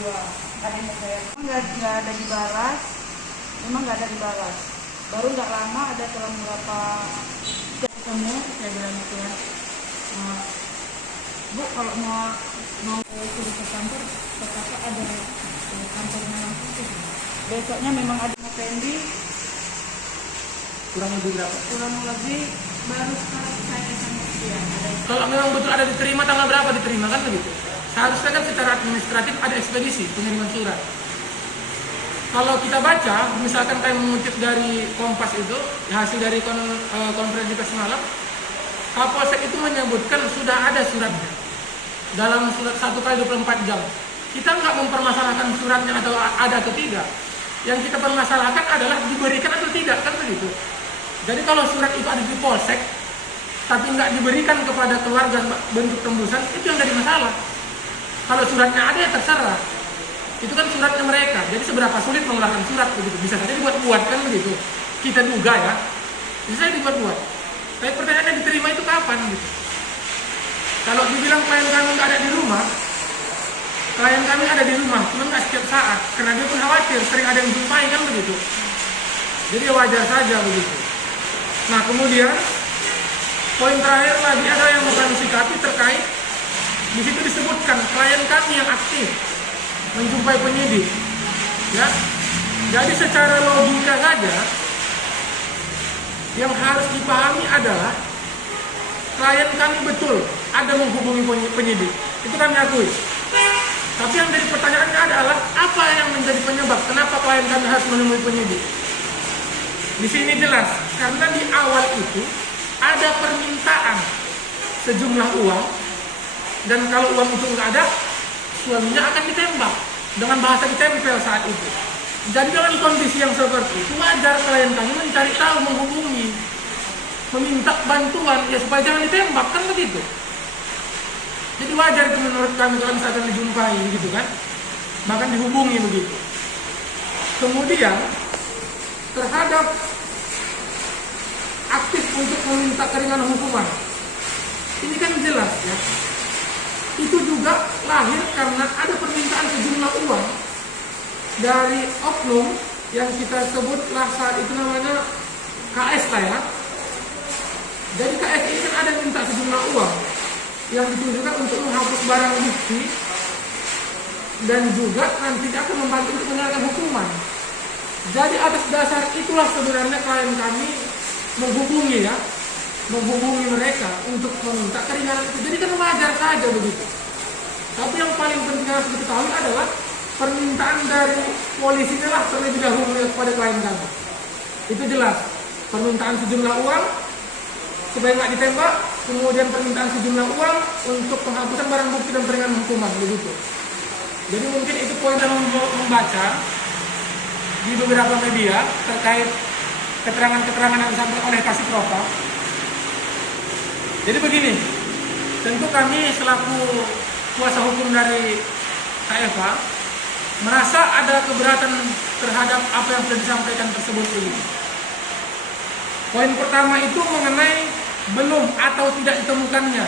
dua adanya saya nggak ada dibalas, memang nggak ada dibalas. Baru nggak lama ada dalam beberapa ketemu, saya bilang gitu ya, Bu kalau mau suruh ke kantor, ternyata ada kantornya langsung sih. Besoknya memang ada Fendi. Kurang lebih berapa? Kurang lebih baru sekarang saya SMS dia. Kalau memang betul ada diterima, tanggal berapa diterima kan begitu? Seharusnya kan secara administratif ada ekspedisi pengiriman surat. Kalau kita baca, misalkan kayak mengutip dari Kompas itu, hasil dari konferensi pers semalam, Kapolsek itu menyebutkan sudah ada suratnya dalam surat 1 kali 24 jam. Kita nggak mempermasalahkan suratnya atau ada atau tidak. Yang kita permasalahkan adalah diberikan atau tidak, kan begitu. Jadi kalau surat itu ada di Polsek, tapi nggak diberikan kepada keluarga bentuk tembusan, itu yang jadi masalah. Kalau suratnya ada ya terserah. Itu kan suratnya mereka. Jadi seberapa sulit mengeluarkan surat begitu. Bisa saja dibuat-buat kan begitu. Kita duga ya. Bisa saja dibuat-buat. Tapi pertanyaannya diterima itu kapan gitu. Kalau dibilang klien kami nggak ada di rumah, klien kami ada di rumah, cuma nggak setiap saat. Karena dia pun khawatir, sering ada yang jumpai kan begitu. Jadi wajar saja begitu. Nah kemudian poin terakhir lagi ada yang kami sikapi terkait di situ disebutkan klien kami yang aktif menjumpai penyidik, ya. Jadi secara logika saja yang harus dipahami adalah klien kami betul ada menghubungi penyidik, itu kami akui. Tapi yang jadi pertanyaannya adalah apa yang menjadi penyebab kenapa klien kami harus menemui penyidik? Di sini jelas karena di awal itu ada permintaan sejumlah uang, dan kalau uang itu nggak ada, suaminya akan ditembak dengan bahasa ditempel saat itu. Jadi dalam kondisi yang seperti itu wajar klien kami mencari tahu, menghubungi, meminta bantuan ya supaya jangan ditembak kan begitu. Jadi wajar itu menurut kami kalau misalkan dijumpai gitu kan, bahkan dihubungi begitu. Kemudian terhadap aktif untuk meminta keringanan hukuman, ini kan jelas ya. Itu juga lahir karena ada permintaan sejumlah uang dari oknum yang kita sebutlah saat itu namanya KS lah ya. Jadi KS ini kan ada minta sejumlah uang yang ditujukan untuk menghapus barang bukti dan juga nanti akan membantu untuk menyelesaikan hukuman. Jadi atas dasar itulah sebenarnya klien kami menghubungi ya, menghubungi mereka untuk meminta keringanan itu. Jadi kan wajar saja begitu. Tapi yang paling penting harus diketahui adalah permintaan dari polisi inilah terlebih dahulu kepada klien kami. Itu jelas. Permintaan sejumlah uang supaya nggak ditembak, kemudian permintaan sejumlah uang untuk penghapusan barang bukti dan keringanan hukuman begitu. Jadi mungkin itu poin yang membaca di beberapa media terkait keterangan-keterangan yang disampaikan oleh Kasih Propam. Jadi begini, tentu kami selaku kuasa hukum dari KFA merasa ada keberatan terhadap apa yang sudah disampaikan tersebut ini. Poin pertama itu mengenai belum atau tidak ditemukannya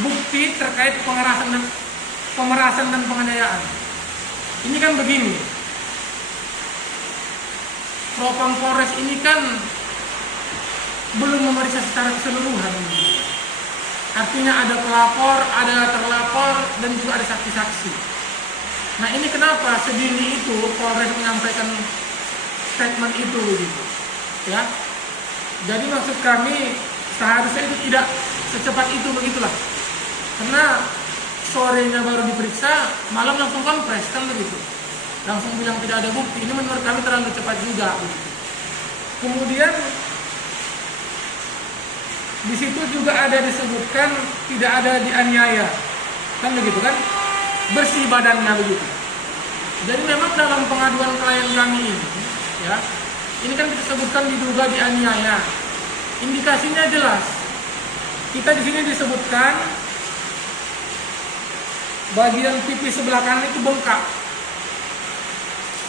bukti terkait pemerasan dan penganiayaan. Ini kan begini, Propam Polres ini kan belum memeriksa secara keseluruhan. Artinya ada pelapor, ada terlapor, dan juga ada saksi-saksi. Nah ini kenapa sedini itu Polres menyampaikan statement itu gitu, ya. Jadi maksud kami seharusnya itu tidak secepat itu begitulah. Karena sorenya baru diperiksa, malam langsung kompres kan begitu. Langsung bilang tidak ada bukti. Ini menurut kami terlalu cepat juga begitu. Kemudian di situ juga ada disebutkan tidak ada dianiaya, kan begitu kan, bersih badannya begitu. Jadi memang dalam pengaduan klien kami ini, ya, ini kan disebutkan diduga dianiaya. Indikasinya jelas. Kita di sini disebutkan bagian pipi sebelah kanan itu bengkak,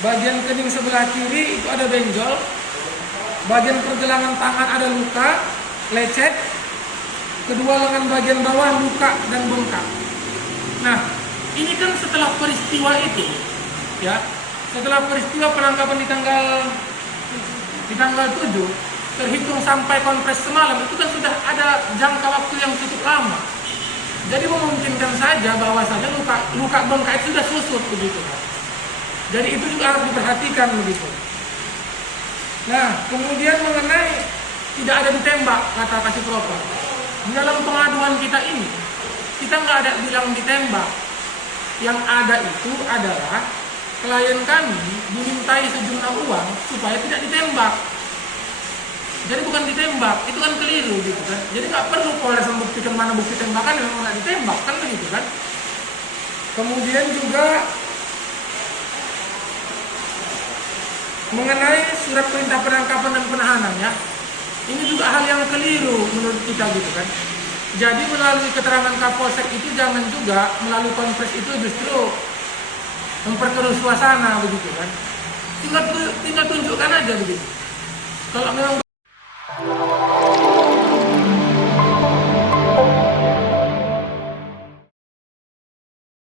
bagian kening sebelah kiri itu ada benjol, bagian pergelangan tangan ada luka, lecet, kedua lengan bagian bawah luka dan bengkak. Nah, Ini kan setelah peristiwa itu, ya, setelah peristiwa penangkapan di tanggal 7, terhitung sampai konfres semalam, itu kan sudah ada jangka waktu yang cukup lama. Jadi memungkinkan saja bahwasanya luka bengkak itu sudah susut begitu kan. Jadi itu juga harus diperhatikan begitu. Nah, kemudian mengenai tidak ada ditembak, kata Kasih Propam. Dalam pengaduan kita ini, kita nggak ada bilang ditembak. Yang ada itu adalah klien kami dimintai sejumlah uang supaya tidak ditembak. Jadi bukan ditembak, itu kan keliru gitu kan. Jadi nggak perlu Polres membuktikan mana bukti tembakan memang nggak ditembak kan begitu kan. Kemudian juga mengenai surat perintah penangkapan dan penahanan ya, ini juga hal yang keliru menurut kita gitu kan. Jadi melalui keterangan Kapolsek itu jangan juga melalui konfres itu justru memperkeruh suasana begitu kan. Tinggal tunjukkan aja begitu. Kalau memang